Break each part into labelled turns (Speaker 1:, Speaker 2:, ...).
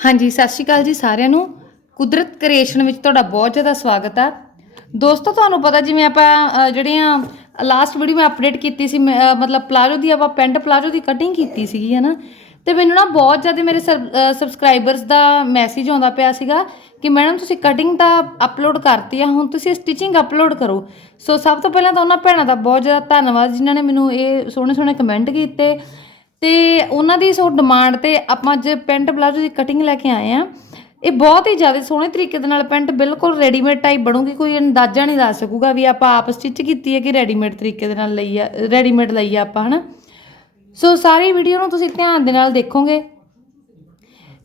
Speaker 1: ਹਾਂਜੀ ਸਤਿ ਸ਼੍ਰੀ ਅਕਾਲ ਜੀ ਸਾਰਿਆਂ ਨੂੰ। ਕੁਦਰਤ ਕ੍ਰੀਏਸ਼ਨ ਵਿੱਚ ਤੁਹਾਡਾ ਬਹੁਤ ਜ਼ਿਆਦਾ ਸਵਾਗਤ ਆ। ਦੋਸਤੋ ਤੁਹਾਨੂੰ ਪਤਾ ਜਿਵੇਂ ਆਪਾਂ ਜਿਹੜੀਆਂ ਲਾਸਟ ਵੀਡੀਓ ਮੈਂ ਅਪਡੇਟ ਕੀਤੀ ਸੀ ਮੈਂ, ਮਤਲਬ ਪਲਾਜੋ ਦੀ ਆਪਾਂ ਪੈਂਟ ਪਲਾਜੋ ਦੀ ਕਟਿੰਗ ਕੀਤੀ ਸੀਗੀ ਹੈ ਨਾ ਤੇ ਮੈਨੂੰ ਨਾ ਬਹੁਤ ਜ਼ਿਆਦਾ ਮੇਰੇ ਸਬਸਕ੍ਰਾਈਬਰਸ ਦਾ ਮੈਸੇਜ ਆਉਂਦਾ ਪਿਆ ਸੀਗਾ ਕਿ ਮੈਡਮ ਤੁਸੀਂ ਕਟਿੰਗ ਤਾਂ ਅਪਲੋਡ ਕਰਤੀ ਆ ਹੁਣ ਤੁਸੀਂ ਸਟਿਚਿੰਗ ਅਪਲੋਡ ਕਰੋ। ਸੋ ਸਭ ਤੋਂ ਪਹਿਲਾਂ ਤਾਂ ਉਹਨਾਂ ਭੈਣਾਂ ਦਾ ਬਹੁਤ ਜ਼ਿਆਦਾ ਧੰਨਵਾਦ ਜਿਨ੍ਹਾਂ ਨੇ ਮੈਨੂੰ ਇਹ ਸੋਹਣੇ ਸੋਹਣੇ ਕਮੈਂਟ ਕੀਤੇ। ਤੇ ਉਹਨਾਂ ਦੀ ਸੋ ਡਿਮਾਂਡ ਤੇ ਆਪਾਂ ਅੱਜ ਪੈਂਟ ਪਲਾਜੋ ਦੀ ਕਟਿੰਗ ਲੈ ਕੇ ਆਏ ਆ ਇਹ ਬਹੁਤ ਹੀ ਜ਼ਿਆਦਾ ਸੋਹਣੇ ਤਰੀਕੇ ਦੇ ਨਾਲ ਪੈਂਟ ਬਿਲਕੁਲ ਰੈਡੀਮੇਡ ਟਾਈਪ ਬਣੂਗੀ, ਕੋਈ ਅੰਦਾਜ਼ਾ ਨਹੀਂ ਲਾ ਸਕੂਗਾ ਵੀ ਆਪਾਂ ਆਪ ਸਟਿਚ ਕੀਤੀ ਹੈ ਕਿ ਰੈਡੀਮੇਡ ਤਰੀਕੇ ਦੇ ਨਾਲ ਲਈ ਆ ਰੈਡੀਮੇਡ ਲਈ ਆ ਆਪਾਂ, ਹਨਾ? ਸੋ ਸਾਰੀ ਵੀਡੀਓ ਨੂੰ ਤੁਸੀਂ ਧਿਆਨ ਦੇ ਨਾਲ ਦੇਖੋਗੇ।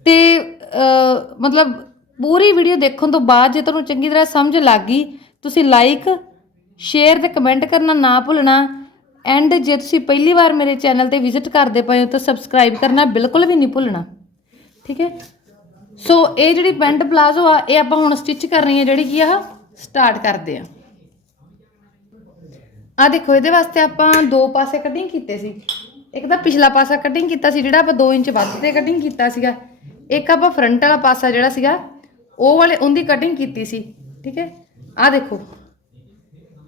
Speaker 1: ਤੇ ਮਤਲਬ ਪੂਰੀ ਵੀਡੀਓ ਦੇਖਣ ਤੋਂ ਬਾਅਦ ਜੇ ਤੁਹਾਨੂੰ ਚੰਗੀ ਤਰ੍ਹਾਂ ਸਮਝ ਲੱਗ ਗਈ, ਤੁਸੀਂ ਲਾਈਕ ਸ਼ੇਅਰ ਤੇ ਕਮੈਂਟ ਕਰਨਾ ਨਾ ਭੁੱਲਣਾ। ਐਂਡ ਜੇ ਤੁਸੀਂ ਪਹਿਲੀ ਵਾਰ ਮੇਰੇ ਚੈਨਲ ਤੇ ਵਿਜ਼ਿਟ ਕਰਦੇ ਪਏ ਹੋ ਤਾਂ ਸਬਸਕ੍ਰਾਈਬ ਕਰਨਾ ਬਿਲਕੁਲ ਵੀ ਨਹੀਂ ਭੁੱਲਣਾ। ਠੀਕ ਹੈ? ਸੋ ਇਹ ਜਿਹੜੀ ਪੈਂਟ ਪਲਾਜ਼ੋ ਆ, ਇਹ ਆਪਾਂ ਹੁਣ ਸਟਿਚ ਕਰਨੀ ਹੈ, ਜਿਹੜੀ ਕੀ ਆ ਸਟਾਰਟ ਕਰਦੇ ਆ ਆ ਦੇਖੋ, ਇਹਦੇ ਵਾਸਤੇ ਆਪਾਂ ਦੋ ਪਾਸੇ ਕਟਿੰਗ ਕੀਤੇ ਸੀ। ਇੱਕ ਤਾਂ ਪਿਛਲਾ ਪਾਸਾ ਕਟਿੰਗ ਕੀਤਾ ਸੀ, ਜਿਹੜਾ ਆਪਾਂ 2 ਇੰਚ ਵੱਧ ਤੇ ਕਟਿੰਗ ਕੀਤਾ ਸੀਗਾ। ਇੱਕ ਆਪਾਂ ਫਰੰਟ ਵਾਲਾ ਪਾਸਾ ਜਿਹੜਾ ਸੀਗਾ, ਉਹ ਵਾਲੇ, ਉਹਦੀ ਕਟਿੰਗ ਕੀਤੀ ਸੀ। ਠੀਕ ਹੈ? ਆ ਦੇਖੋ।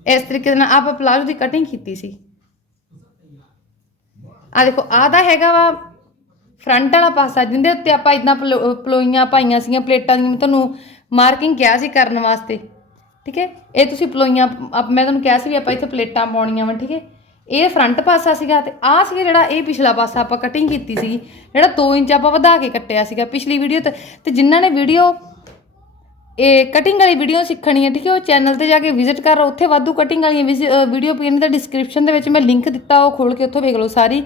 Speaker 1: ਇਸ ਤਰੀਕੇ ਦੇ ਨਾਲ ਆਪਾਂ ਪਲਾਜ਼ੋ ਦੀ ਕਟਿੰਗ ਕੀਤੀ ਸੀ। ਆ ਦੇਖੋ, ਆਹ ਦਾ ਹੈਗਾ ਵਾ ਫਰੰਟ ਵਾਲਾ ਪਾਸਾ, ਜਿੰਦੇ ਉੱਤੇ ਆਪਾਂ ਇਦਾਂ ਪਲੋਈਆਂ ਪਾਈਆਂ ਸੀਗੀਆਂ, ਪਲੇਟਾਂ ਦੀਆਂ ਤੁਹਾਨੂੰ ਮਾਰਕਿੰਗ ਕਿਹਾ ਸੀ ਕਰਨ ਵਾਸਤੇ, ਠੀਕ ਹੈ? ਇਹ ਤੁਸੀਂ ਪਲੋਈਆਂ ਆਪ- ਮੈਂ ਤੁਹਾਨੂੰ ਕਿਹਾ ਸੀ ਵੀ ਆਪਾਂ ਇੱਥੇ ਪਲੇਟਾਂ ਪਾਉਣੀਆਂ ਵਾ, ਠੀਕ ਹੈ? ਇਹ ਫਰੰਟ ਪਾਸਾ ਸੀਗਾ ਤੇ ਆਹ ਸੀਗਾ ਜਿਹੜਾ ਇਹ ਪਿਛਲਾ ਪਾਸਾ ਆਪਾਂ ਕਟਿੰਗ ਕੀਤੀ ਸੀਗੀ, ਜਿਹੜਾ 2 ਇੰਚ ਆਪਾਂ ਵਧਾ ਕੇ ਕੱਟਿਆ ਸੀਗਾ ਪਿਛਲੀ ਵੀਡੀਓ ਤੇ ਤੇ ਜਿਨ੍ਹਾਂ ਨੇ ਵੀਡੀਓ ਇਹ ਕਟਿੰਗ ਵਾਲੀ ਵੀਡੀਓ ਸਿੱਖਣੀ ਹੈ, ਠੀਕ ਹੈ? ਉਹ ਚੈਨਲ ਤੇ ਜਾ ਕੇ ਵਿਜ਼ਿਟ ਕਰ, ਉੱਥੇ ਵਾਧੂ ਕਟਿੰਗ ਵਾਲੀਆਂ ਵੀਡੀਓ ਪਈਆਂ ਨੇ, ਤਾਂ ਡਿਸਕ੍ਰਿਪਸ਼ਨ ਦੇ ਵਿੱਚ ਮੈਂ ਲਿੰਕ ਦਿੱਤਾ, ਉਹ ਖੋਲ ਕੇ ਉੱਥੋਂ ਵੇਖ ਲਓ ਸਾਰੀ।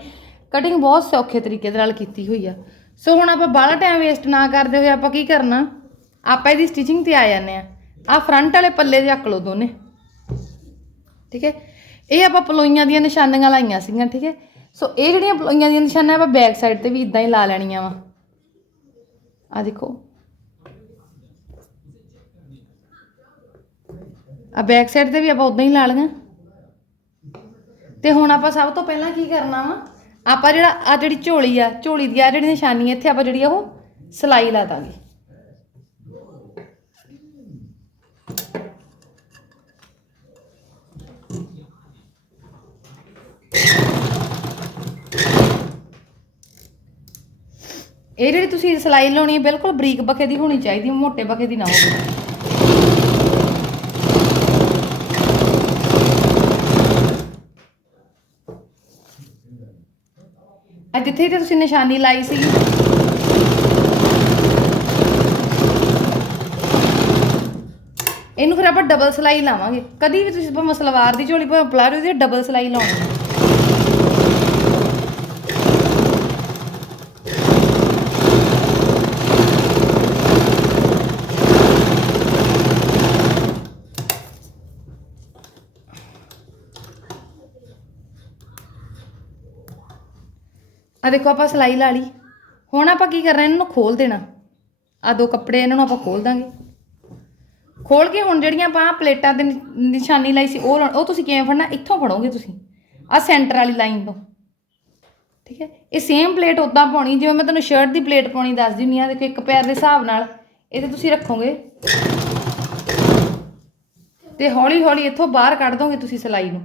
Speaker 1: ਕਟਿੰਗ ਬਹੁਤ ਸੌਖੇ ਤਰੀਕੇ ਦੇ ਨਾਲ ਕੀਤੀ ਹੋਈ ਆ। ਸੋ ਹੁਣ ਆਪਾਂ ਬਾਹਲਾ ਟਾਈਮ ਵੇਸਟ ਨਾ ਕਰਦੇ ਹੋਏ ਆਪਾਂ ਕੀ ਕਰਨਾ? ਆਪਾਂ ਇਹਦੀ ਸਟਿਚਿੰਗ ਤੇ ਆ ਜਾਂਦੇ ਆ। ਆ ਫਰੰਟ ਵਾਲੇ ਪੱਲੇ ਦੇ ਹੱਕ ਲਓ ਦੋਨੇ। ਠੀਕ ਹੈ? ਇਹ ਆਪਾਂ ਪਲੋਈਆਂ ਦੀਆਂ ਨਿਸ਼ਾਨੀਆਂ ਲਾਈਆਂ ਸੀਗੀਆਂ, ਠੀਕ ਹੈ? ਸੋ ਇਹ ਜਿਹੜੀਆਂ ਪਲੋਈਆਂ ਦੀਆਂ ਨਿਸ਼ਾਨਾਂ ਆਪਾਂ ਬੈਕ ਸਾਈਡ ਤੇ ਵੀ ਇਦਾਂ ਹੀ ਲਾ ਲੈਣੀਆਂ ਵਾ। ਆ ਦੇਖੋ। ਆ ਬੈਕ ਸਾਈਡ ਤੇ ਵੀ ਆਪਾਂ ਉਦਾਂ ਹੀ ਲਾ ਲਈਆਂ। ਤੇ ਹੁਣ ਆਪਾਂ ਸਭ ਤੋਂ ਪਹਿਲਾਂ ਕੀ ਕਰਨਾ ਵਾ? ਆਪਾਂ ਜਿਹੜਾ ਆ ਜਿਹੜੀ ਝੋਲੀ ਆ ਝੋਲੀ ਦੀ ਆ ਜਿਹੜੀ ਨਿਸ਼ਾਨੀ ਹੈ, ਇੱਥੇ ਆਪਾਂ ਜਿਹੜੀ ਆ ਉਹ ਸਲਾਈ ਲਾ ਦਾਂਗੇ। ਇਹ ਜਿਹੜੀ ਤੁਸੀਂ ਸਲਾਈ ਲਾਉਣੀ ਬਿਲਕੁਲ ਬਰੀਕ ਬਖੇ ਦੀ ਹੋਣੀ ਚਾਹੀਦੀ ਮੋਟੇ ਬਖੇ ਦੀ ਨਾ ਹੋਵੇ। ਇੱਥੇ ਤੇ ਤੁਸੀਂ ਨਿਸ਼ਾਨੀ ਲਾਈ ਸੀ ਇਹਨੂੰ ਫਿਰ ਆਪਾਂ ਡਬਲ ਸਲਾਈ ਲਾਵਾਂਗੇ। ਕਦੀ ਵੀ ਤੁਸੀਂ ਭਾਵੇਂ ਸਲਵਾਰ ਦੀ ਝੋਲੀ, ਭਾਵੇਂ ਪਲਾਜੋ ਦੀ ਡਬਲ ਸਲਾਈ ਲਾਉਣੀ ਆ ਦੇਖੋ ਆਪਾਂ ਸਲਾਈ ਲਾ ਲਈ। ਹੁਣ ਆਪਾਂ ਕੀ ਕਰਨਾ, ਇਹਨਾਂ ਨੂੰ ਖੋਲ ਦੇਣਾ। ਆ ਦੋ ਕੱਪੜੇ ਇਹਨਾਂ ਨੂੰ ਆਪਾਂ ਖੋਲ ਦਾਂਗੇ। ਖੋਲ ਕੇ ਹੁਣ ਜਿਹੜੀਆਂ ਆਪਾਂ ਪਲੇਟਾਂ ਤੇ ਨਿ- ਨਿਸ਼ਾਨੀ ਲਾਈ ਸੀ, ਉਹ ਲਾ- ਉਹ ਤੁਸੀਂ ਕਿਵੇਂ ਫੜਨਾ, ਇੱਥੋਂ ਫੜੋਗੇ ਤੁਸੀਂ। ਆ ਸੈਂਟਰ ਵਾਲੀ ਲਾਈਨ ਤੋਂ। ਠੀਕ ਹੈ? ਇਹ ਸੇਮ ਪਲੇਟ ਉਦਾਂ ਪਾਉਣੀ, ਜਿਵੇਂ ਮੈਂ ਤੁਹਾਨੂੰ ਸ਼ਰਟ ਦੀ ਪਲੇਟ ਪਾਉਣੀ ਦੱਸ ਹੁੰਦੀ ਆ, ਦੇਖੋ ਇੱਕ ਪੈਰ ਦੇ ਹਿਸਾਬ ਨਾਲ, ਇਹ ਤੇ ਤੁਸੀਂ ਰੱਖੋਗੇ। ਤੇ ਹੌਲੀ ਹੌਲੀ ਇੱਥੋਂ ਬਾਹਰ ਕੱਢ ਦੋਗੇ ਤੁਸੀਂ ਸਲਾਈ ਨੂੰ।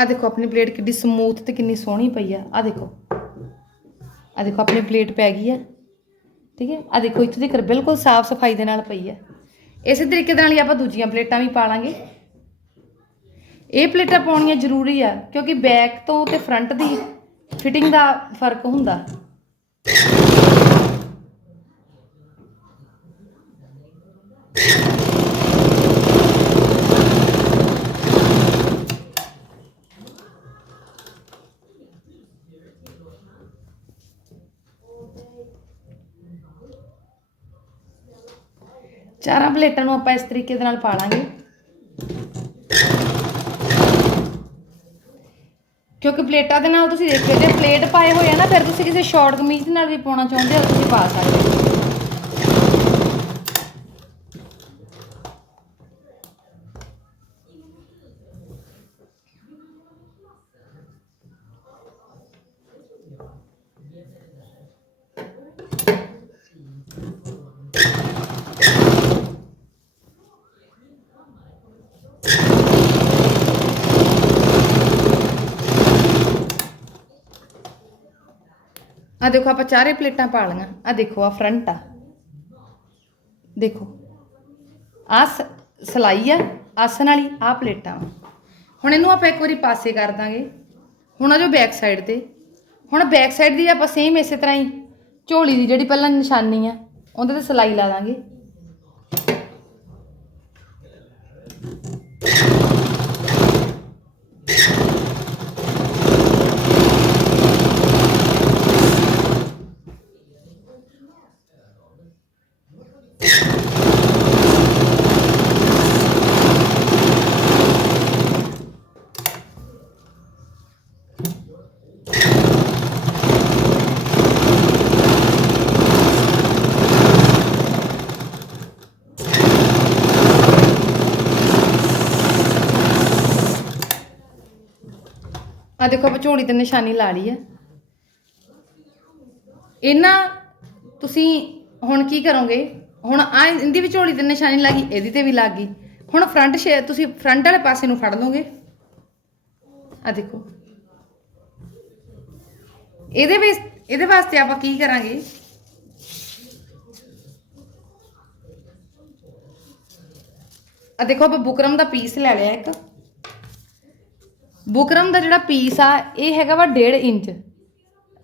Speaker 1: ਆ ਦੇਖੋ, ਆਪਣੀ ਪਲੇਟ ਕਿੰਨੀ ਸਮੂਥ ਤੇ ਕਿੰਨੀ ਸੋਹਣੀ ਪਈ ਆ। ਆ ਦੇਖੋ। ਆ ਦੇਖੋ, ਆਪਣੀ ਪਲੇਟ ਪੈ ਗਈ ਆ। ਠੀਕ ਹੈ? ਆ ਦੇਖੋ, ਇੱਥੇ ਤੱਕ ਬਿਲਕੁਲ ਸਾਫ਼ ਸਫ਼ਾਈ ਦੇ ਨਾਲ ਪਈ ਆ। ਇਸੇ ਤਰੀਕੇ ਦੇ ਨਾਲ ਹੀ ਆਪਾਂ ਦੂਜੀਆਂ ਪਲੇਟਾਂ ਵੀ ਪਾ ਲਾਂਗੇ। ਇਹ ਪਲੇਟਾਂ ਪਾਉਣੀਆਂ ਜ਼ਰੂਰੀ ਆ, ਕਿਉਂਕਿ ਬੈਕ ਤੋਂ ਤੇ ਫਰੰਟ ਦੀ ਫਿਟਿੰਗ ਦਾ ਫ਼ਰਕ ਹੁੰਦਾ। ਚਾਰਾਂ ਪਲੇਟਾਂ ਨੂੰ ਆਪਾਂ ਇਸ ਤਰੀਕੇ ਦੇ ਨਾਲ ਪਾ ਲਾਂਗੇ। ਕਿਉਂਕਿ ਪਲੇਟਾਂ ਦੇ ਨਾਲ ਤੁਸੀਂ ਦੇਖਿਓ, ਜੇ ਪਲੇਟ ਪਾਏ ਹੋਏ ਆ ਨਾ, ਫਿਰ ਤੁਸੀਂ ਕਿਸੇ ਸ਼ਾਰਟ ਕਮੀਜ਼ ਨਾਲ ਵੀ ਪਾਉਣਾ ਚਾਹੁੰਦੇ ਹੋ, ਤੁਸੀਂ ਪਾ ਸਕਦੇ ਹੋ। ਆ ਦੇਖੋ, ਆਪਾਂ ਚਾਰੇ ਪਲੇਟਾਂ ਪਾ ਲੀਆਂ ਆ ਦੇਖੋ, ਆ ਫਰੰਟ ਆ। ਦੇਖੋ, ਆ ਸਲਾਈ ਆ ਆਸਨ ਵਾਲੀ, ਆ ਪਲੇਟਾਂ ਵਾ। ਹੁਣ ਇਹਨੂੰ ਆਪਾਂ ਇੱਕ ਵਾਰੀ ਪਾਸੇ ਕਰ ਦਾਂਗੇ। ਹੁਣ ਆ ਜੋ ਬੈਕ ਸਾਈਡ ਤੇ। ਹੁਣ ਬੈਕ ਸਾਈਡ ਦੀ ਆਪਾਂ ਸੇਮ ਇਸੇ ਤਰ੍ਹਾਂ ਹੀ ਝੋਲੀ ਦੀ ਜਿਹੜੀ ਪਹਿਲਾਂ ਨਿਸ਼ਾਨੀ ਆ, ਉਹਦੇ ਤੇ ਸਲਾਈ ਲਾ ਦਾਂਗੇ। ਆ ਦੇਖੋ ਆਪਾਂ ਝੋਲੀ ਤੇ ਨਿਸ਼ਾਨੀ ਲਾ ਲਈ ਹੈ ਇਹਨਾਂ, ਤੁਸੀਂ ਹੁਣ ਕੀ ਕਰੋਗੇ? ਹੁਣ ਆ ਇਹਦੀ ਵੀ ਝੋਲੀ ਤੇ ਨਿਸ਼ਾਨੀ ਲੱਗੀ ਇਹਦੀ ਤੇ ਵੀ ਲੱਗ ਗਈ। ਹੁਣ ਫਰੰਟ ਸ਼ੇ ਤੁਸੀਂ ਫਰੰਟ ਵਾਲੇ ਪਾਸੇ ਨੂੰ ਫੜ ਲਓਗੇ। ਆ ਦੇਖੋ। ਇਹਦੇ ਵਿੱਚ ਇਹਦੇ ਵਾਸਤੇ ਆਪਾਂ ਕੀ ਕਰਾਂਗੇ? ਆ ਦੇਖੋ ਆਪਾਂ ਬੁਕਰਮ ਦਾ ਪੀਸ ਲੈ ਲਿਆ ਇੱਕ। ਬੁਕਰਮ ਦਾ ਜਿਹੜਾ ਪੀਸ ਆ, ਇਹ ਹੈਗਾ ਵਾ 1.5 ਇੰਚ।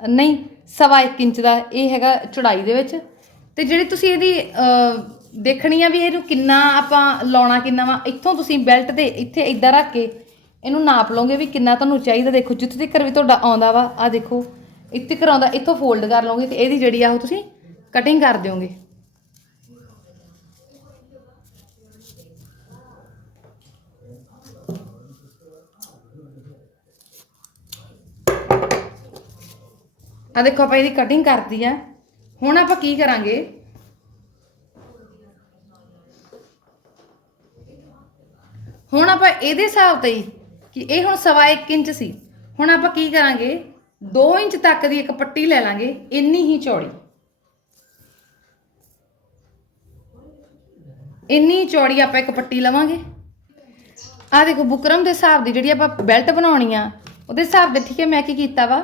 Speaker 1: ਨਹੀਂ, ਸਵਾ 1 ਇੰਚ ਦਾ, ਇਹ ਹੈਗਾ ਚੌੜਾਈ ਦੇ ਵਿੱਚ। ਤੇ ਜਿਹੜੀ ਤੁਸੀਂ ਇਹਦੀ ਦੇਖਣੀ ਆ ਵੀ ਇਹਨੂੰ ਕਿੰਨਾ ਆਪਾਂ ਲਾਉਣਾ, ਕਿੰਨਾ ਵਾ, ਇੱਥੋਂ ਤੁਸੀਂ ਬੈਲਟ ਦੇ ਇੱਥੇ ਇਦਾਂ ਰੱਖ ਕੇ ਇਹਨੂੰ ਨਾਪ ਲਓਗੇ ਵੀ ਕਿੰਨਾ ਤੁਹਾਨੂੰ ਚਾਹੀਦਾ। ਦੇਖੋ, ਜਿੱਥੇ ਤੱਕ ਵੀ ਤੁਹਾਡਾ ਆਉਂਦਾ ਵਾ ਆ ਦੇਖੋ, ਇੱਥੇ ਤੱਕ ਆਉਂਦਾ, ਇੱਥੋਂ ਫੋਲਡ ਕਰ ਲਓਗੇ ਤੇ ਇਹਦੀ ਜਿਹੜੀ ਆ ਉਹ ਤੁਸੀਂ ਕਟਿੰਗ ਕਰ ਦਿਓਗੇ। ਆ ਦੇਖੋ ਆਪਾਂ ਇਹਦੀ ਕਟਿੰਗ ਕਰਤੀ ਆ। ਹੁਣ ਆਪਾਂ ਕੀ ਕਰਾਂਗੇ? ਹੁਣ ਆਪਾਂ ਇਹਦੇ ਹਿਸਾਬ ਤੇ ਹੀ ਕਿ ਇਹ ਹੁਣ ਸਵਾ 1 ਇੰਚ ਸੀ। ਹੁਣ ਆਪਾਂ ਕੀ ਕਰਾਂਗੇ? 2 ਇੰਚ ਤੱਕ ਦੀ ਇੱਕ ਪੱਟੀ ਲੈ ਲਾਂਗੇ, ਇੰਨੀ ਹੀ ਚੌੜੀ। ਇੰਨੀ ਚੌੜੀ ਆਪਾਂ ਇੱਕ ਪੱਟੀ ਲਵਾਂਗੇ। ਆ ਦੇਖੋ ਬੁਕਰਮ ਦੇ ਹਿਸਾਬ ਦੀ ਜਿਹੜੀ ਆਪਾਂ ਬੈਲਟ ਬਣਾਉਣੀ ਆ, ਉਹਦੇ ਹਿਸਾਬ ਦੇ ਠੀਕ ਹੈ ਮੈਂ ਕੀ ਕੀਤਾ ਵਾ?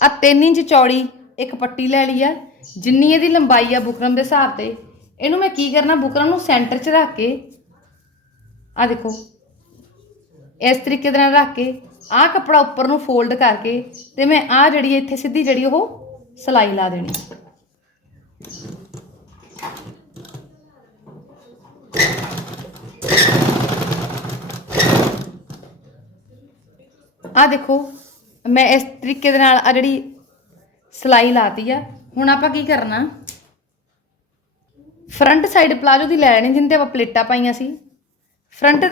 Speaker 1: ਆ 3 ਇੰਚ ਚੌੜੀ ਇੱਕ ਪੱਟੀ ਲੈ ਲਈ ਆ। ਜਿੰਨੀ ਇਹਦੀ ਲੰਬਾਈ ਆ ਬੁਕਰਮ ਦੇ ਹਿਸਾਬ ਤੇ, ਇਹਨੂੰ ਮੈਂ ਕੀ ਕਰਨਾ, ਬੁਕਰਮ ਨੂੰ ਸੈਂਟਰ 'ਚ ਰੱਖ ਕੇ ਆ ਦੇਖੋ, ਇਸ ਤਰੀਕੇ ਦੇ ਨਾਲ ਰੱਖ ਕੇ, ਆਹ ਕੱਪੜਾ ਉੱਪਰ ਨੂੰ ਫੋਲਡ ਕਰਕੇ ਤੇ ਮੈਂ ਆਹ ਜਿਹੜੀ ਇੱਥੇ ਸਿੱਧੀ ਜਿਹੜੀ ਉਹ ਸਲਾਈ ਲਾ ਦੇਣੀ। ਆ ਦੇਖੋ ਮੈਂ ਇਸ ਤਰੀਕੇ ਦੇ ਨਾਲ ਆ ਜਿਹੜੀ ਸਲਾਈ ਲਾਤੀ ਆ, ਹੁਣ ਆਪਾਂ ਕੀ ਕਰਨਾ? ਫਰੰਟ ਸਾਈਡ ਪਲਾਜੋ ਦੀ ਲੈ ਲੈਣੀ ਜਿੰਦੇ ਆਪਾਂ ਪਲੇਟਾਂ ਪਾਈਆਂ ਸੀ। ਫਰੰਟ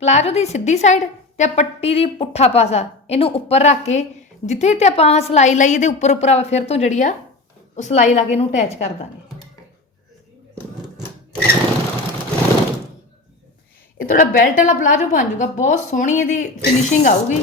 Speaker 1: ਪਲਾਜੋ ਦੀ ਸਿੱਧੀ ਸਾਈਡ ਤੇ ਪੱਟੀ ਦੀ ਪੁੱਠਾ ਪਾਸਾ, ਇਹਨੂੰ ਉੱਪਰ ਰੱਖ ਕੇ, ਜਿੱਥੇ ਤੇ ਆਪਾਂ ਆਹ ਸਲਾਈ ਲਾਈ, ਇਹਦੇ ਉੱਪਰ ਉੱਪਰ ਆਪਾਂ ਫਿਰ ਤੋਂ ਜਿਹੜੀ ਆ, ਉਹ ਸਲਾਈ ਲਾ ਕੇ ਇਹਨੂੰ ਅਟੈਚ ਕਰ ਦਾਂਗੇ। ਇਹ ਥੋੜਾ ਬੈਲਟ ਵਾਲਾ ਪਲਾਜੋ ਬਣ ਜਾਊਗਾ, ਬਹੁਤ ਸੋਹਣੀ ਇਹਦੀ ਫਿਨਿਸ਼ਿੰਗ ਆਊਗੀ।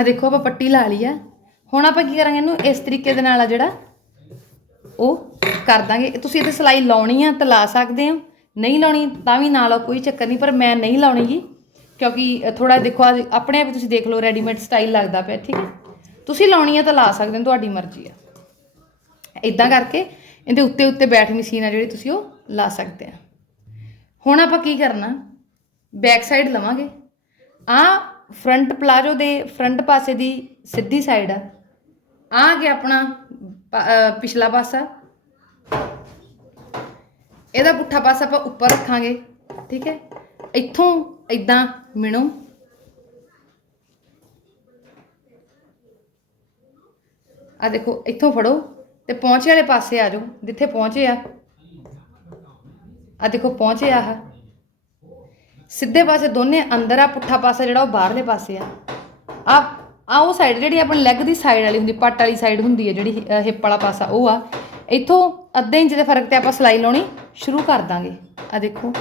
Speaker 1: ਆ ਦੇਖੋ, ਆਪਾਂ ਪੱਟੀ ਲਾ ਲਈ ਆ। ਹੁਣ ਆਪਾਂ ਕੀ ਕਰਾਂਗੇ ਇਹਨੂੰ? ਇਸ ਤਰੀਕੇ ਦੇ ਨਾਲ ਆ ਜਿਹੜਾ ਉਹ ਕਰ ਦਾਂਗੇ। ਤੁਸੀਂ ਇੱਥੇ ਸਲਾਈ ਲਾਉਣੀ ਆ ਤਾਂ ਲਾ ਸਕਦੇ ਹੋ। ਨਹੀਂ ਲਾਉਣੀ ਤਾਂ ਵੀ ਨਾਲ ਕੋਈ ਚੱਕਰ ਨਹੀਂ, ਪਰ ਮੈਂ ਨਹੀਂ ਲਾਉਣੀ ਜੀ ਕਿਉਂਕਿ ਥੋੜਾ ਦੇਖੋ, ਆਹ ਆਪਣੇ ਆਪ ਤੁਸੀਂ ਦੇਖ ਲਓ ਰੈਡੀਮੇਡ ਸਟਾਈਲ ਲੱਗਦਾ ਪਿਆ, ਠੀਕ ਹੈ? ਤੁਸੀਂ ਲਾਉਣੀ ਆ ਤਾਂ ਲਾ ਸਕਦੇ ਹੋ, ਤੁਹਾਡੀ ਮਰਜ਼ੀ ਆ। ਇਦਾਂ ਕਰਕੇ ਇਹਦੇ ਉੱਤੇ ਉੱਤੇ ਬੈਠ ਮਸ਼ੀਨ ਆ ਜਿਹੜੀ ਤੁਸੀਂ ਉਹ ਲਾ ਸਕਦੇ ਆ। ਹੁਣ ਆਪਾਂ ਕੀ ਕਰਨਾ? ਬੈਕ ਸਾਈਡ ਲਵਾਂਗੇ। ਆ ਫਰੰਟ ਪਲਾਜੋ ਦੇ ਫਰੰਟ ਪਾਸੇ ਦੀ ਸਿੱਧੀ ਸਾਈਡ ਆ। ਆ ਗਿਆ ਆਪਣਾ ਪਿਛਲਾ ਪਾਸਾ। ਇਹਦਾ ਪੁੱਠਾ ਪਾਸਾ ਆਪਾਂ ਉੱਪਰ ਰੱਖਾਂਗੇ, ਠੀਕ ਹੈ? ਇੱਥੋਂ ਇਦਾਂ ਮਿਣੋ। ਆ ਦੇਖੋ, ਇੱਥੋਂ ਫੜੋ ਤੇ ਪਹੁੰਚੇ ਵਾਲੇ ਪਾਸੇ ਆ ਜਾਓ, ਜਿੱਥੇ ਪਹੁੰਚੇ ਆ। ਆ ਦੇਖੋ ਪਹੁੰਚੇ ਆ ਸਿੱਧੇ ਪਾਸੇ ਦੋਨੇ, ਅੰਦਰ ਆ, ਪੁੱਠਾ ਪਾਸਾ ਜਿਹੜਾ ਉਹ ਬਾਹਰਲੇ ਪਾਸੇ ਆ। ਆ ਆ ਉਹ ਸਾਈਡ ਜਿਹੜੀ ਆਪਣੀ ਲੈਗ ਦੀ ਸਾਈਡ ਵਾਲੀ ਹੁੰਦੀ, ਪੱਟ ਵਾਲੀ ਸਾਈਡ ਹੁੰਦੀ ਹੈ ਜਿਹੜੀ ਹਿੱਪ ਵਾਲਾ ਪਾਸਾ, ਉਹ ਆ। ਇੱਥੋਂ ਅੱਧੇ ਇੰਚ ਦੇ ਫ਼ਰਕ ਤੇ ਆਪਾਂ ਸਿਲਾਈ ਲਾਉਣੀ ਸ਼ੁਰੂ ਕਰ ਦਾਂਗੇ। ਆ ਦੇਖੋ।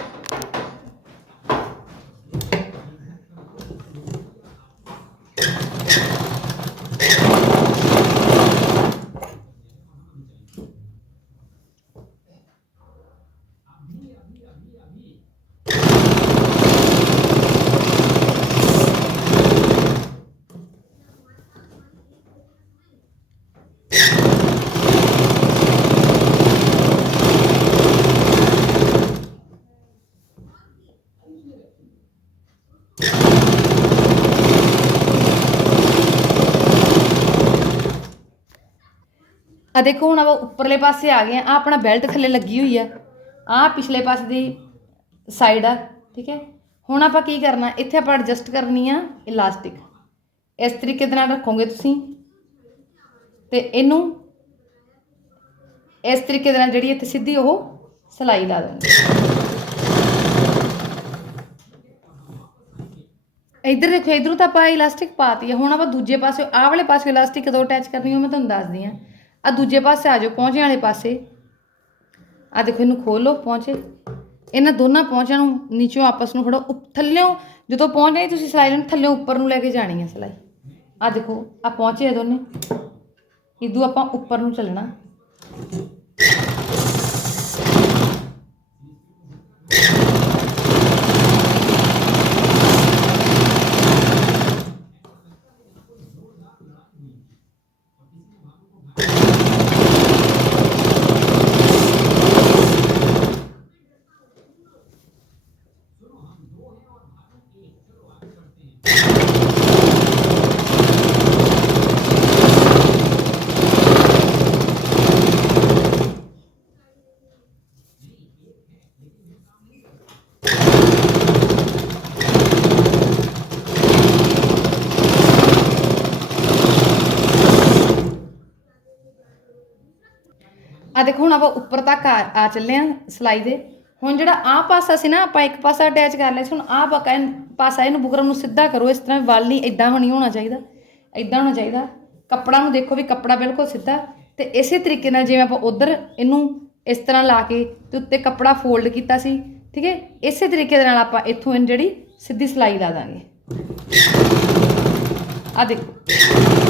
Speaker 1: ਆ ਦੇਖੋ ਹੁਣ ਆਪਾਂ ਉੱਪਰਲੇ ਪਾਸੇ ਆ ਗਏ ਆ ਆਹ ਆਪਣਾ ਬੈਲਟ ਥੱਲੇ ਲੱਗੀ ਹੋਈ ਆ। ਆ ਪਿਛਲੇ ਪਾਸੇ ਦੀ ਸਾਈਡ ਆ, ਠੀਕ ਹੈ? ਹੁਣ ਆਪਾਂ ਕੀ ਕਰਨਾ? ਇੱਥੇ ਆਪਾਂ ਐਡਜਸਟ ਕਰਨੀ ਆ ਇਲਾਸਟਿਕ ਇਸ ਤਰੀਕੇ ਦੇ ਨਾਲ ਰੱਖੋਗੇ ਤੁਸੀਂ। ਤੇ ਇਹਨੂੰ ਇਸ ਤਰੀਕੇ ਦੇ ਨਾਲ ਜਿਹੜੀ ਇੱਥੇ ਸਿੱਧੀ ਉਹ ਸਲਾਈ ਲਾ ਦੇਣੀ ਇੱਧਰ ਦੇਖੋ, ਇਧਰੋਂ ਤਾਂ ਆਪਾਂ ਇਲਾਸਟਿਕ ਪਾਤੀ ਹੈ ਹੁਣ ਆਪਾਂ ਦੂਜੇ ਪਾਸੇ, ਆਹ ਵਾਲੇ ਪਾਸੇ ਇਲਾਸਟਿਕ ਕਦੋਂ ਅਟੈਚ ਕਰਨੀ ਉਹ ਮੈਂ ਤੁਹਾਨੂੰ ਦੱਸਦੀ ਆ। ਆ ਦੂਜੇ ਪਾਸੇ ਆ ਜਾਓ ਪਹੁੰਚੇ ਵਾਲੇ ਪਾਸੇ। ਆ ਦੇਖੋ, ਇਹਨੂੰ ਖੋਲੋ, ਪਹੁੰਚੇ। ਇਹਨਾਂ ਦੋਨਾਂ ਪਹੁੰਚਿਆਂ ਨੂੰ, ਨੀਚੋਂ ਆਪਸ ਨੂੰ ਫੜੋ, ਉੱਪ- ਥੱਲਿਓਂ, ਜਦੋਂ ਪਹੁੰਚ ਜਾਏ ਤੁਸੀਂ ਸਿਲਾਈ ਨੂੰ, ਥੱਲਿਓਂ ਉੱਪਰ ਨੂੰ ਲੈ ਕੇ ਜਾਣੀ ਹੈ ਸਿਲਾਈ। ਆ ਦੇਖੋ ਆ ਪਹੁੰਚੇ ਆ ਦੋਨੇ। ਇਦੋਂ ਆਪਾਂ ਉੱਪਰ ਨੂੰ ਚੱਲਣਾ। ਦੇਖੋ ਹੁਣ ਆਪਾਂ ਉੱਪਰ ਤੱਕ ਆ ਆ ਚੱਲੇ ਆ ਸਲਾਈ ਦੇ। ਹੁਣ ਜਿਹੜਾ ਆਹ ਪਾਸਾ ਸੀ ਨਾ, ਆਪਾਂ ਇੱਕ ਪਾਸਾ ਅਟੈਚ ਕਰ ਲਿਆ ਸੀ, ਹੁਣ ਆਹ ਪਕਾ ਪਾਸਾ ਇਹਨੂੰ ਬੁਕਰਮ ਨੂੰ ਸਿੱਧਾ ਕਰੋ। ਇਸ ਤਰ੍ਹਾਂ ਵੱਲ ਨਹੀਂ ਇਦਾਂ ਹੋਣੀ ਹੋਣਾ ਚਾਹੀਦਾ। ਇਦਾਂ ਹੋਣਾ ਚਾਹੀਦਾ। ਕੱਪੜਾ ਨੂੰ ਦੇਖੋ ਵੀ ਕੱਪੜਾ ਬਿਲਕੁਲ ਸਿੱਧਾ। ਤੇ ਇਸੇ ਤਰੀਕੇ ਨਾਲ ਜਿਵੇਂ ਆਪਾਂ ਉਧਰ ਇਹਨੂੰ ਇਸ ਤਰ੍ਹਾਂ ਲਾ ਕੇ ਤੇ ਉੱਤੇ ਕੱਪੜਾ ਫੋਲਡ ਕੀਤਾ ਸੀ, ਠੀਕ ਹੈ? ਇਸੇ ਤਰੀਕੇ ਦੇ ਨਾਲ ਆਪਾਂ ਇੱਥੋਂ ਇਹਨੂੰ ਜਿਹੜੀ ਸਿੱਧੀ ਸਲਾਈ ਲਾ ਦਾਂਗੇ। ਆ ਦੇਖੋ।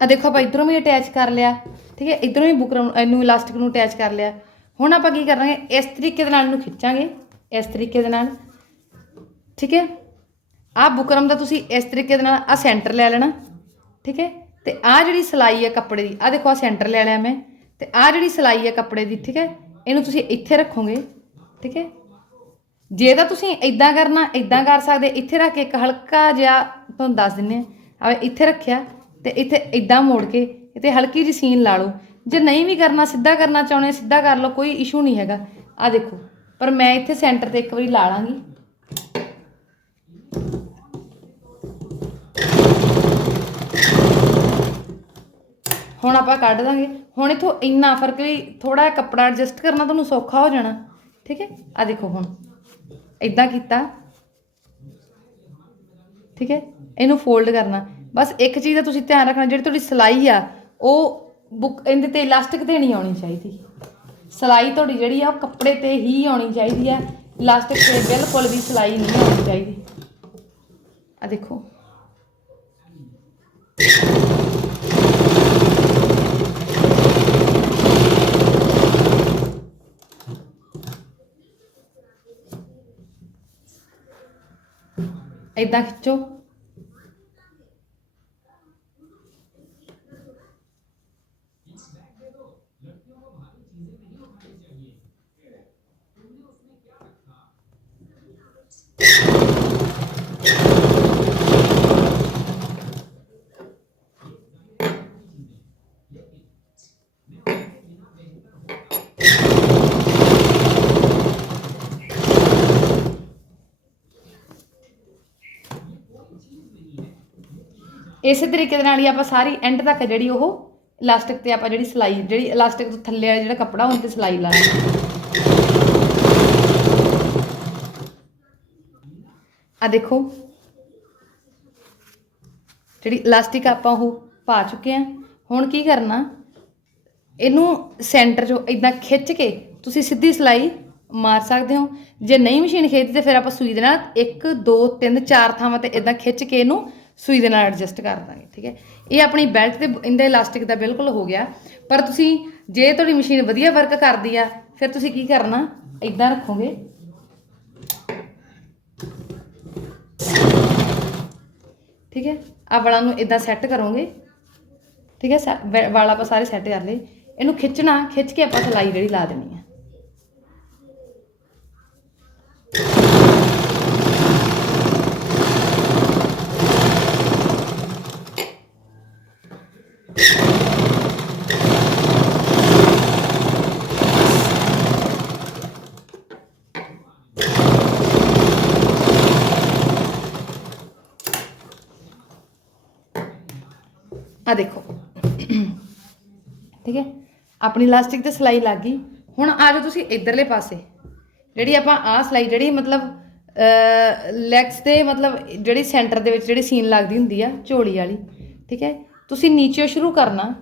Speaker 1: ਆ ਦੇਖੋ ਆਪਾਂ ਇਧਰੋਂ ਵੀ ਅਟੈਚ ਕਰ ਲਿਆ, ਠੀਕ ਹੈ? ਇਧਰੋਂ ਵੀ ਬੁਕਰਮ ਇਹਨੂੰ ਇਲਾਸਟਿਕ ਨੂੰ ਅਟੈਚ ਕਰ ਲਿਆ। ਹੁਣ ਆਪਾਂ ਕੀ ਕਰਾਂਗੇ? ਇਸ ਤਰੀਕੇ ਦੇ ਨਾਲ ਇਹਨੂੰ ਖਿੱਚਾਂਗੇ, ਇਸ ਤਰੀਕੇ ਦੇ ਨਾਲ, ਠੀਕ ਹੈ? ਆਹ ਬੁਕਰਮ ਦਾ ਤੁਸੀਂ ਇਸ ਤਰੀਕੇ ਦੇ ਨਾਲ ਆ ਸੈਂਟਰ ਲੈ ਲੈਣਾ, ਠੀਕ ਹੈ? ਤੇ ਆ ਜਿਹੜੀ ਸਲਾਈ ਹੈ ਕੱਪੜੇ ਦੀ ਆ ਦੇਖੋ ਆ ਸੈਂਟਰ ਲੈ ਲਿਆ ਮੈਂ, ਤੇ ਆ ਜਿਹੜੀ ਸਲਾਈ ਹੈ ਕੱਪੜੇ ਦੀ, ਠੀਕ ਹੈ? ਇਹਨੂੰ ਤੁਸੀਂ ਇੱਥੇ ਰੱਖੋਗੇ, ਠੀਕ ਹੈ? ਜੇ ਤਾਂ ਤੁਸੀਂ ਇਦਾਂ ਕਰਨਾ ਇਦਾਂ ਕਰ ਸਕਦੇ, ਇੱਥੇ ਰੱਖ ਕੇ ਇੱਕ ਹਲਕਾ ਜਿਹਾ ਤੁਹਾਨੂੰ ਦੱਸ ਦਿੰਨੇ ਆ ਇੱਥੇ ਰੱਖਿਆ ਤੇ ਇੱਥੇ ਇਦਾਂ ਮੋੜ ਕੇ ਇੱਥੇ ਹਲਕੀ ਜਿਹੀ ਸੀਨ ਲਾ ਲਓ। ਜੇ ਨਹੀਂ ਵੀ ਕਰਨਾ, ਸਿੱਧਾ ਕਰਨਾ ਚਾਹੁੰਦੇ, ਸਿੱਧਾ ਕਰ ਲਓ, ਕੋਈ ਇਸ਼ੂ ਨਹੀਂ ਹੈਗਾ। ਆ ਦੇਖੋ, ਪਰ ਮੈਂ ਇੱਥੇ ਸੈਂਟਰ ਤੇ ਇੱਕ ਵਾਰੀ ਲਾ ਲਾਂਗੀ। ਹੁਣ ਆਪਾਂ ਕੱਢ ਦਾਂਗੇ। ਹੁਣ ਇਥੋਂ ਇੰਨਾ ਫ਼ਰਕ ਵੀ ਥੋੜਾ ਜਿਹਾ ਕੱਪੜਾ ਐਡਜਸਟ ਕਰਨਾ ਤੁਹਾਨੂੰ ਸੌਖਾ ਹੋ ਜਾਣਾ। ਠੀਕ ਹੈ? ਆ ਦੇਖੋ ਹੁਣ ਇਦਾਂ ਕੀਤਾ। ਠੀਕ ਹੈ? ਇਹਨੂੰ ਫੋਲਡ ਕਰਨਾ। ਬਸ ਇੱਕ ਚੀਜ਼ ਦਾ ਤੁਸੀਂ ਧਿਆਨ ਰੱਖਣਾ, ਜਿਹੜੀ ਤੁਹਾਡੀ ਸਲਾਈ ਆ, ਉਹ ਬੁੱਕ ਇਹਦੇ ਤੇ ਇਲਾਸਟਿਕ ਤੇ ਨਹੀਂ ਆਉਣੀ ਚਾਹੀਦੀ। ਸਲਾਈ ਤੁਹਾਡੀ ਜਿਹੜੀ ਆ, ਉਹ ਕੱਪੜੇ ਤੇ ਹੀ ਆਉਣੀ ਚਾਹੀਦੀ ਆ। ਇਲਾਸਟਿਕ ਤੇ ਬਿਲਕੁਲ ਵੀ ਸਲਾਈ ਨਹੀਂ ਆਉਣੀ ਚਾਹੀਦੀ। ਆ ਦੇਖੋ। ਇਦਾਂ ਖਿੱਚੋ। ਇਸੇ ਤਰੀਕੇ ਦੇ ਨਾਲ ਹੀ ਆਪਾਂ ਸਾਰੀ ਐਂਡ ਤੱਕ ਜਿਹੜੀ ਉਹ ਇਲਾਸਟਿਕ ਤੇ ਆਪਾਂ ਜਿਹੜੀ ਸਲਾਈ, ਜਿਹੜੀ ਇਲਾਸਟਿਕ ਤੋਂ ਥੱਲੇ ਵਾਲਾ ਜਿਹੜਾ ਕੱਪੜਾ ਉਹਦੇ ਤੇ ਸਲਾਈ ਲਾਣੀ ਆ ਦੇਖੋ। ਜਿਹੜੀ ਇਲਾਸਟਿਕ ਆਪਾਂ ਉਹ ਪਾ ਚੁੱਕੇ ਆ। ਹੁਣ ਕੀ ਕਰਨਾ? ਇਹਨੂੰ ਸੈਂਟਰ 'ਚੋਂ ਇਦਾਂ ਖਿੱਚ ਕੇ ਤੁਸੀਂ ਸਿੱਧੀ ਸਲਾਈ ਮਾਰ ਸਕਦੇ ਹੋ। ਜੇ ਨਹੀਂ ਮਸ਼ੀਨ ਖਿੱਚਦੀ ਤੇ ਫਿਰ ਆਪਾਂ ਸੂਈ ਦੇ ਨਾਲ 1 2 3 4 ਥਾਵਾਂ ਤੇ ਇਦਾਂ ਖਿੱਚ ਕੇ ਇਹਨੂੰ ਸੂਈ ਦੇ ਨਾਲ ਐਡਜਸਟ ਕਰ ਦਾਂਗੇ, ਠੀਕ ਹੈ? ਇਹ ਆਪਣੀ ਬੈਲਟ ਤੇ ਇਹਦਾ ਇਲਾਸਟਿਕ ਦਾ ਬਿਲਕੁਲ ਹੋ ਗਿਆ। ਪਰ ਤੁਸੀਂ ਜੇ ਤੁਹਾਡੀ ਮਸ਼ੀਨ ਵਧੀਆ ਵਰਕ ਕਰਦੀ ਆ, ਫਿਰ ਤੁਸੀਂ ਕੀ ਕਰਨਾ? ਇਦਾਂ ਰੱਖੋਗੇ। ਠੀਕ ਹੈ? ਆ ਵਾਲਾਂ ਨੂੰ ਇਦਾਂ ਸੈੱਟ ਕਰੋਗੇ। ਠੀਕ ਹੈ? ਸੈ- ਵੈ- ਵਾਲ ਆਪਾਂ ਸਾਰੇ ਸੈੱਟ ਕਰ ਲਏ। ਇਹਨੂੰ ਖਿੱਚਣਾ, ਖਿੱਚ ਕੇ ਆਪਾਂ ਸਲਾਈ ਜਿਹੜੀ ਲਾ ਦੇਣੀ ਹੈ ਆ ਦੇਖੋ। ਠੀਕ ਹੈ? ਆਪਣੀ ਲਾਸਟਿਕ ਤੇ ਸਲਾਈ ਲੱਗ ਗਈ। ਹੁਣ ਆ ਜਾਓ ਤੁਸੀਂ ਇਧਰਲੇ ਪਾਸੇ। ਜਿਹੜੀ ਆਪਾਂ ਆਹ ਸਲਾਈ, ਜਿਹੜੀ ਮਤਲਬ ਲੈਗਸ ਦੇ ਮਤਲਬ, ਜਿਹੜੀ ਸੈਂਟਰ ਦੇ ਵਿੱਚ ਜਿਹੜੀ ਸੀਨ ਲੱਗਦੀ ਹੁੰਦੀ ਆ, ਝੋਲੀ ਵਾਲੀ। ਠੀਕ ਹੈ? ਤੁਸੀਂ ਨੀਚੇ ਸ਼ੁਰੂ ਕਰਨਾ।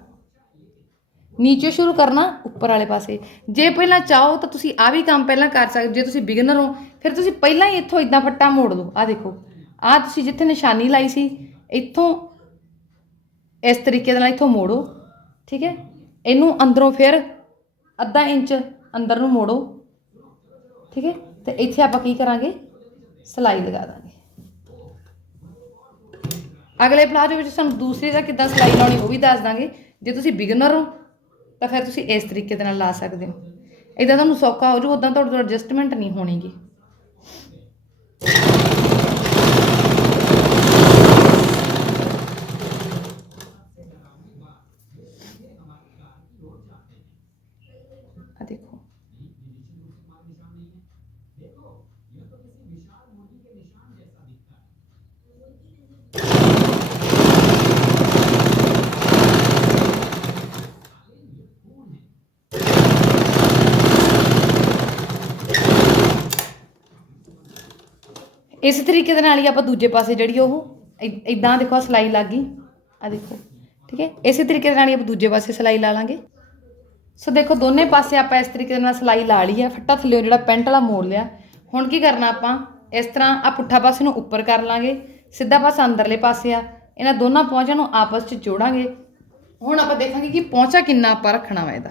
Speaker 1: ਨੀਚੇ ਸ਼ੁਰੂ ਕਰਨਾ ਉੱਪਰ ਵਾਲੇ ਪਾਸੇ। ਜੇ ਪਹਿਲਾਂ ਚਾਹੋ ਤਾਂ ਤੁਸੀਂ ਆ ਵੀ ਕੰਮ ਪਹਿਲਾਂ ਕਰ ਸਕਦੇ ਜੇ ਤੁਸੀਂ ਬਿਗਨਰ ਹੋ, ਫਿਰ ਤੁਸੀਂ ਪਹਿਲਾਂ ਹੀ ਇੱਥੋਂ ਇਦਾਂ ਫੱਟਾ ਮੋੜ ਲਓ। ਆ ਦੇਖੋ। ਆ ਤੁਸੀਂ ਜਿੱਥੇ ਨਿਸ਼ਾਨੀ ਲਾਈ ਸੀ, ਇੱਥੋਂ ਇਸ ਤਰੀਕੇ ਦੇ ਨਾਲ ਇੱਥੋਂ ਮੋੜੋ, ਠੀਕ ਹੈ? ਇਹਨੂੰ ਅੰਦਰੋਂ ਫਿਰ ਅੱਧਾ ਇੰਚ ਅੰਦਰ ਨੂੰ ਮੋੜੋ, ਠੀਕ ਹੈ? ਤੇ ਇੱਥੇ ਆਪਾਂ ਕੀ ਕਰਾਂਗੇ? ਸਲਾਈ ਲਗਾ ਦਾਂਗੇ। ਅਗਲੇ ਪਲਾਜੋ ਵਿੱਚ ਸਾਨੂੰ ਦੂਸਰੀ ਦਾ ਕਿੱਦਾਂ ਸਲਾਈ ਲਾਉਣੀ ਉਹ ਵੀ ਦੱਸ ਦਾਂਗੇ। ਜੇ ਤੁਸੀਂ ਬਿਗਨਰ ਹੋ, ਤਾਂ ਫਿਰ ਤੁਸੀਂ ਇਸ ਤਰੀਕੇ ਦੇ ਨਾਲ ਲਾ ਸਕਦੇ ਹੋ। ਇਦਾਂ ਤੁਹਾਨੂੰ ਸੌਖਾ ਹੋ ਜੂ ਉਦਾਂ ਤੁਹਾਡੇ ਤੋਂ ਐਡਜਸਟਮੈਂਟ ਨਹੀਂ ਹੋਣੀਗੀ ਆ ਦੇਖੋ ਇਸ ਤਰੀਕੇ ਦੇ ਨਾਲ ਹੀ ਆਪਾਂ ਦੂਜੇ ਪਾਸੇ ਜਿਹੜੀ ਉਹ ਇ- ਇਦਾਂ ਦੇਖੋ ਆਹ ਸਲਾਈ ਲੱਗ ਗਈ। ਆ ਦੇਖੋ, ਠੀਕ ਹੈ? ਇਸੇ ਤਰੀਕੇ ਦੇ ਨਾਲ ਹੀ ਆਪਾਂ ਦੂਜੇ ਪਾਸੇ ਸਲਾਈ ਲਾ ਲਾਂਗੇ। ਸੋ ਦੇਖੋ, ਦੋਨੇ ਪਾਸੇ ਆਪਾਂ ਇਸ ਤਰੀਕੇ ਦੇ ਨਾਲ ਸਲਾਈ ਲਾ ਲਈ ਆ ਫੱਟਾ ਥੱਲੇ ਜਿਹੜਾ ਪੈਂਟ ਵਾਲਾ ਮੋੜ ਲਿਆ। ਹੁਣ ਕੀ ਕਰਨਾ ਆਪਾਂ? ਇਸ ਤਰ੍ਹਾਂ ਆ ਪੁੱਠਾ ਪਾਸੇ ਨੂੰ ਉੱਪਰ ਕਰ ਲਾਂਗੇ। ਸਿੱਧਾ ਪਾਸਾ ਅੰਦਰਲੇ ਪਾਸੇ ਆ। ਇਹਨਾਂ ਦੋਨਾਂ ਪਹੁੰਚਾਂ ਨੂੰ ਆਪਸ 'ਚ ਜੋੜਾਂਗੇ। ਹੁਣ ਆਪਾਂ ਦੇਖਾਂਗੇ ਕਿ ਪਹੁੰਚਾ ਕਿੰਨਾ ਆਪਾਂ ਰੱਖਣਾ ਵਾ ਇਹਦਾ।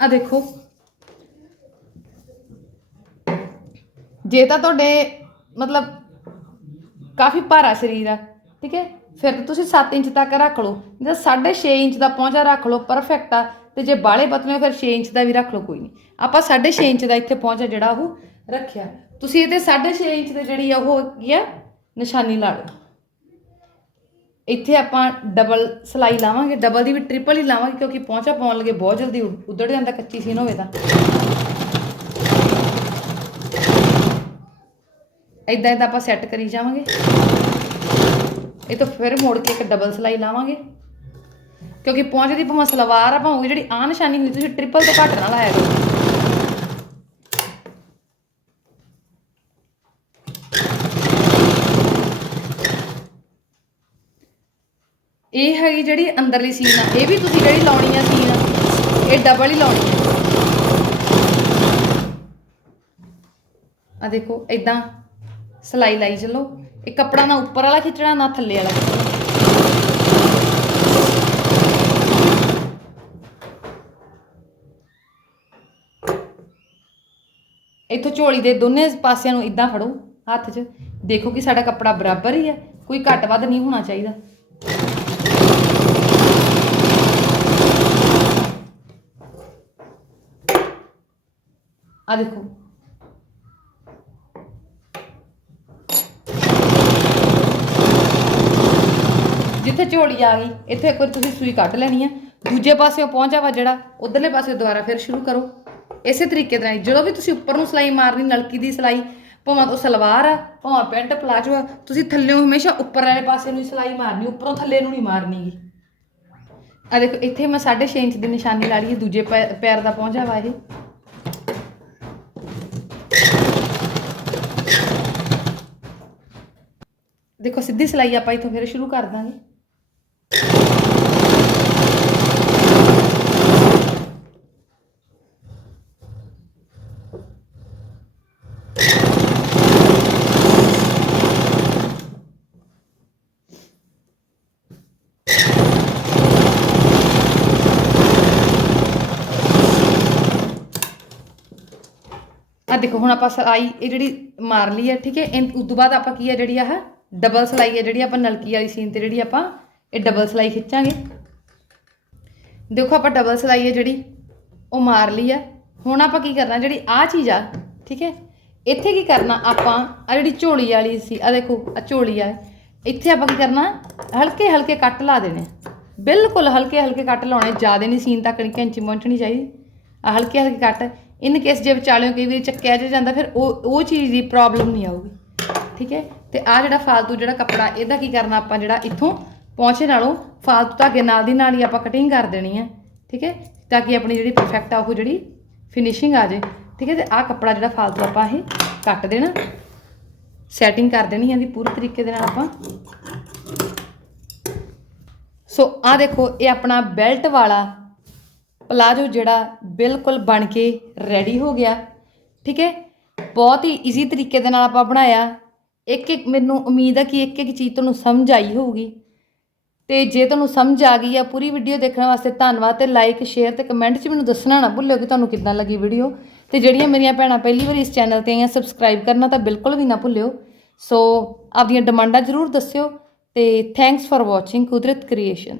Speaker 1: ਆ ਦੇਖੋ ਜੇ ਤਾਂ ਤੁਹਾਡੇ ਮਤਲਬ ਕਾਫੀ ਭਾਰਾ ਸਰੀਰ ਆ, ਠੀਕ ਹੈ? ਫਿਰ ਤਾਂ ਤੁਸੀਂ 7 ਇੰਚ ਤੱਕ ਰੱਖ ਲਓ। ਜੇ 6.5 ਇੰਚ ਦਾ ਪਹੁੰਚਾ ਰੱਖ ਲਓ ਪਰਫੈਕਟ ਆ। ਤੇ ਜੇ ਬਾਲੇ ਪਤਲੇ ਹੋ, ਫਿਰ 6 ਇੰਚ ਦਾ ਵੀ ਰੱਖ ਲਓ, ਕੋਈ ਨਹੀਂ। ਆਪਾਂ 6.5 ਇੰਚ ਦਾ ਇੱਥੇ ਪਹੁੰਚਾ ਜਿਹੜਾ ਉਹ ਰੱਖਿਆ। ਤੁਸੀਂ ਇਹਦੇ 6.5 ਇੰਚ ਦੇ ਜਿਹੜੀ ਆ, ਉਹ ਕੀ ਆ? ਨਿਸ਼ਾਨੀ ਲਾ ਲਓ। ਇੱਥੇ ਆਪਾਂ ਡਬਲ ਸਲਾਈ ਲਾਵਾਂਗੇ। ਡਬਲ ਦੀ ਵੀ ਟ੍ਰਿਪਲ ਹੀ ਲਾਵਾਂਗੇ, ਕਿਉਂਕਿ ਪਹੁੰਚਾ ਪਾਉਣ ਲੱਗੇ ਬਹੁਤ ਜਲਦੀ ਉ- ਜਾਂਦਾ, ਕੱਚੀ ਸੀਨ ਹੋਵੇ ਤਾਂ। ਇਦਾਂ ਇਦਾਂ ਆਪਾਂ ਸੈੱਟ ਕਰੀ ਜਾਵਾਂਗੇ। ਇਹ ਤੋਂ ਫਿਰ ਮੋੜ ਕੇ ਇੱਕ ਡਬਲ ਸਲਾਈ ਲਾਵਾਂਗੇ। ਕਿਉਂਕਿ ਪਹੁੰਚਦੀ ਭਾਵੇਂ ਸਲਵਾਰ ਆ, ਭਾਵੇਂ ਜਿਹੜੀ ਆ ਨਿਸ਼ਾਨੀ ਹੁੰਦੀ, ਤੁਸੀਂ ਟ੍ਰਿਪਲ ਤੋਂ ਘੱਟ ਨਾ ਲਾਇਆ ਕਰੋ। ਇਹ ਹੈਗੀ ਜਿਹੜੀ ਅੰਦਰਲੀ ਸੀਨ ਆ, ਇਹ ਵੀ ਤੁਸੀਂ ਜਿਹੜੀ ਲਾਉਣੀ ਆ ਸੀਨ, ਇਹ ਡਬਲ ਹੀ ਲਾਉਣੀ ਆ। ਆ ਦੇਖੋ ਇਦਾਂ ਸਲਾਈ ਲਾਈ ਚੱਲੋ। ਇਹ ਕੱਪੜਾ ਨਾ ਉੱਪਰ ਵਾਲਾ ਖਿੱਚਣਾ, ਨਾ ਥੱਲੇ ਵਾਲਾ। ਇੱਥੋਂ ਝੋਲੀ ਦੇ ਦੋਨੇ ਪਾਸਿਆਂ ਨੂੰ ਇਦਾਂ ਫੜੋ ਹੱਥ 'ਚ। ਦੇਖੋ ਕਿ ਸਾਡਾ ਕੱਪੜਾ ਬਰਾਬਰ ਹੀ ਹੈ ਕੋਈ ਘੱਟ ਵੱਧ ਨਹੀਂ ਹੋਣਾ ਚਾਹੀਦਾ। ਆ ਦੇਖੋ। ਜਿੱਥੇ ਝੋਲੀ ਆ ਗਈ, ਇੱਥੇ ਇੱਕ ਵਾਰ ਤੁਸੀਂ ਸੂਈ ਕੱਢ ਲੈਣੀ ਹੈ ਦੂਜੇ ਪਾਸਿਓਂ ਪਹੁੰਚਾ ਵਾ ਜਿਹੜਾ, ਉਧਰਲੇ ਪਾਸੇ ਦੁਬਾਰਾ ਫਿਰ ਸ਼ੁਰੂ ਕਰੋ। ਇਸੇ ਤਰੀਕੇ ਦੇ ਨਾਲ, ਜਦੋਂ ਵੀ ਤੁਸੀਂ ਉੱਪਰ ਨੂੰ ਸਲਾਈ ਮਾਰਨੀ, ਨਲਕੀ ਦੀ ਸਲਾਈ, ਭਾਵੇਂ ਉਹ ਸਲਵਾਰ ਆ, ਭਾਵੇਂ ਪੈਂਟ, ਪਲਾਜੋ ਆ, ਤੁਸੀਂ ਥੱਲੇੋਂ ਹਮੇਸ਼ਾ ਉੱਪਰ ਵਾਲੇ ਪਾਸੇ ਨੂੰ ਹੀ ਸਲਾਈ ਮਾਰਨੀ, ਉੱਪਰੋਂ ਥੱਲੇ ਨੂੰ ਨਹੀਂ ਮਾਰਨੀਗੀ ਆ ਦੇਖੋ, ਇੱਥੇ ਮੈਂ 6.5 ਇੰਚ ਦੀ ਨਿਸ਼ਾਨੀ ਲਾ ਲਈ, ਦੂਜੇ ਪੈ- ਪੈਰ ਦਾ ਪਹੁੰਚਾ ਵਾ ਇਹ। ਦੇਖੋ, ਸਿੱਧੀ ਸਿਲਾਈ ਆਪਾਂ ਇਥੋਂ ਫਿਰ ਸ਼ੁਰੂ ਕਰ ਦਾਂਗੇ। ਆ ਦੇਖੋ, ਹੁਣ ਆਪਾਂ ਸਲਾਈ ਇਹ ਜਿਹੜੀ ਮਾਰ ਲਈ ਹੈ, ਠੀਕ ਹੈ? ਇਹ ਉਸ ਤੋਂ ਬਾਅਦ ਆਪਾਂ ਕੀ ਹੈ ਜਿਹੜੀ ਆਹ ਡਬਲ ਸਲਾਈ ਹੈ ਜਿਹੜੀ ਆਪਾਂ ਨਲਕੀ ਵਾਲੀ ਸੀਨ ਤੇ ਜਿਹੜੀ ਆਪਾਂ ਇਹ ਡਬਲ ਸਲਾਈ ਖਿੱਚਾਂਗੇ। ਦੇਖੋ ਆਪਾਂ ਡਬਲ ਸਲਾਈ ਹੈ ਜਿਹੜੀ, ਉਹ ਮਾਰ ਲਈ ਆ। ਹੁਣ ਆਪਾਂ ਕੀ ਕਰਨਾ, ਜਿਹੜੀ ਆ ਚੀਜ਼ ਆ, ਠੀਕ ਹੈ? ਇੱਥੇ ਕੀ ਕਰਨਾ ਆਪਾਂ ਆ ਜਿਹੜੀ ਝੋਲੀ ਵਾਲੀ ਸੀ ਆ ਦੇਖੋ ਆ ਝੋਲੀ ਆ। ਇੱਥੇ ਆਪਾਂ ਕੀ ਕਰਨਾ ਹਲਕੇ ਹਲਕੇ ਕੱਟ ਲਾ ਦੇਣੇ। ਬਿਲਕੁਲ ਹਲਕੇ ਹਲਕੇ ਕੱਟ ਲਾਉਣੇ, ਜ਼ਿਆਦਾ ਨਹੀਂ ਸੀਨ ਤੱਕ ਨਹੀਂ ਕੈਂਚੀ ਪਹੁੰਚਣੀ ਚਾਹੀਦੀ। ਆ ਹਲਕੇ ਹਲਕੇ ਕੱਟ ਇਨ ਕੇਸ ਜੇ ਵਿਚਾਲਿਓ ਕਈ ਵਾਰੀ ਚੱਕਿਆ ਜਿਹਾ ਜਾਂਦਾ, ਫਿਰ ਉਹ ਉਹ ਚੀਜ਼ ਦੀ ਪ੍ਰੋਬਲਮ ਨਹੀਂ ਆਊਗੀ। ਠੀਕ ਹੈ? ਤੇ ਆ ਜਿਹੜਾ ਫਾਲਤੂ ਜਿਹੜਾ ਕੱਪੜਾ, ਇਹਦਾ ਕੀ ਕਰਨਾ ਆਪਾਂ ਜਿਹੜਾ ਇੱਥੋਂ ਪਹੁੰਚੇ ਨਾਲੋਂ ਫਾਲਤੂ ਧਾਗੇ ਨਾਲ ਦੀ ਨਾਲ ਹੀ ਆਪਾਂ ਕਟਿੰਗ ਕਰ ਦੇਣੀ ਹੈ ਠੀਕ ਹੈ? ਤਾਂ ਕਿ ਆਪਣੀ ਜਿਹੜੀ ਪਰਫੈਕਟ ਆ, ਉਹ ਜਿਹੜੀ ਫਿਨਿਸ਼ਿੰਗ ਆ ਜਾਏ ਠੀਕ ਹੈ? ਤੇ ਆਹ ਕੱਪੜਾ ਜਿਹੜਾ ਫਾਲਤੂ ਆਪਾਂ ਇਹ ਕੱਟ ਦੇਣਾ। ਸੈਟਿੰਗ ਕਰ ਦੇਣੀ ਹੈ ਇਹਦੀ ਪੂਰੇ ਤਰੀਕੇ ਦੇ ਨਾਲ ਆਪਾਂ। ਸੋ ਆ ਦੇਖੋ, ਇਹ ਆਪਣਾ ਬੈਲਟ ਵਾਲਾ ਪਲਾਜੋ ਜਿਹੜਾ ਬਿਲਕੁਲ ਬਣ ਕੇ ਰੈਡੀ ਹੋ ਗਿਆ, ਠੀਕ ਹੈ? ਬਹੁਤ ਹੀ ਈਜ਼ੀ ਤਰੀਕੇ ਦੇ ਨਾਲ ਆਪਾਂ ਬਣਾਇਆ। ਇੱਕ ਇੱਕ ਮੈਨੂੰ ਉਮੀਦ ਹੈ ਕਿ ਇੱਕ ਇੱਕ ਚੀਜ਼ ਤੁਹਾਨੂੰ ਸਮਝ ਆਈ ਹੋਊਗੀ। ਤੇ ਜੇ ਤੁਹਾਨੂੰ ਸਮਝ ਆ ਗਈ ਆ ਪੂਰੀ ਵੀਡੀਓ ਦੇਖਣ ਵਾਸਤੇ ਧੰਨਵਾਦ ਤੇ ਲਾਈਕ ਸ਼ੇਅਰ ਤੇ ਕਮੈਂਟ 'ਚ ਮੈਨੂੰ ਦੱਸਣਾ ਨਾ ਭੁੱਲਿਓ ਕਿ ਤੁਹਾਨੂੰ ਕਿੱਦਾਂ ਲੱਗੀ ਵੀਡੀਓ ਤੇ ਜਿਹੜੀਆਂ ਮੇਰੀਆਂ ਭੈਣਾਂ ਪਹਿਲੀ ਵਾਰ ਇਸ ਚੈਨਲ ਤੇ ਆਈਆਂ ਸਬਸਕ੍ਰਾਈਬ ਕਰਨਾ ਤਾਂ ਬਿਲਕੁਲ ਵੀ ਨਾ ਭੁੱਲਿਓ। ਸੋ ਆਪਦੀਆਂ ਡਿਮਾਂਡਾਂ ਜ਼ਰੂਰ ਦੱਸਿਓ ਤੇ thanks for watching Kudrat Creation